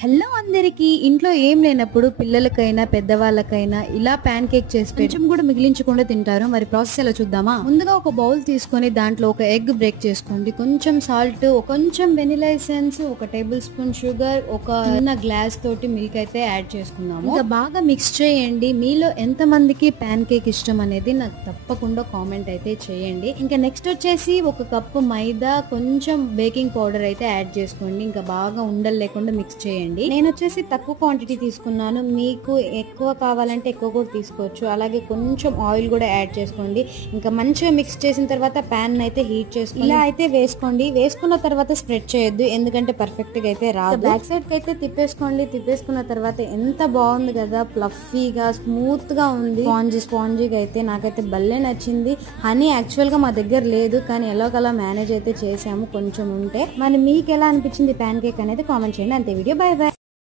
Hello అందరికి ఇంట్లో ఏం లేనప్పుడు పిల్లలకైనా పెద్దవాళ్ళకైనా ఇలా ప్యాన్ కేక్ చేసి కొంచెం కూడా మిగిలించకుండా తింటారు. మరి ప్రాసెస్ ఎలా చూద్దామా? ముందుగా ఒక బౌల్ తీసుకొని దాంట్లో ఒక ఎగ్ బ్రేక్ చేసుకోండి, కొంచెం సాల్ట్, కొంచెం వెనిలా ఎసెన్స్, ఒక టేబుల్ స్పూన్ షుగర్, ఒక చిన్న గ్లాస్ తోటి మిల్క్ అయితే యాడ్ చేసుకుందాము. ఇంకా బాగా మిక్స్ చేయండి. మీలో ఎంత మందికి ప్యాన్ కేక్ ఇష్టం అనేది నాకు తప్పకుండా కామెంట్ అయితే చేయండి. ఇంకా నెక్స్ట్ వచ్చేసి ఒక కప్పు మైదా, కొంచెం బేకింగ్ పౌడర్ అయితే యాడ్ చేసుకోండి. ఇంకా బాగా ఉండలు లేకుండా మిక్స్ చేయండి. నేను వచ్చేసి తక్కువ క్వాంటిటీ తీసుకున్నాను, మీకు ఎక్కువ కావాలంటే ఎక్కువ కూడా తీసుకోవచ్చు. అలాగే కొంచెం ఆయిల్ కూడా యాడ్ చేసుకోండి. ఇంకా మంచిగా మిక్స్ చేసిన తర్వాత ప్యాన్ అయితే హీట్ చేసుకోండి. ఇలా అయితే వేసుకోండి. వేసుకున్న తర్వాత స్ప్రెడ్ చేయొద్దు, ఎందుకంటే పర్ఫెక్ట్ గా అయితే రాదు. బ్యాక్ సైడ్ కి అయితే తిప్పేసుకోండి. తిప్పేసుకున్న తర్వాత ఎంత బాగుంది కదా, ఫ్లఫీగా స్మూత్ గా ఉంది. స్పాంజీగా అయితే నాకైతే భలే నచ్చింది. హనీ యాక్చువల్ గా మా దగ్గర లేదు, కానీ ఎలాగలా మేనేజ్ అయితే చేసాము కొంచెం ఉంటే. మరి మీకు ఎలా అనిపించింది ప్యాన్ కేక్ అనేది కామెంట్ చేయండి. అంతే, వీడియో బై.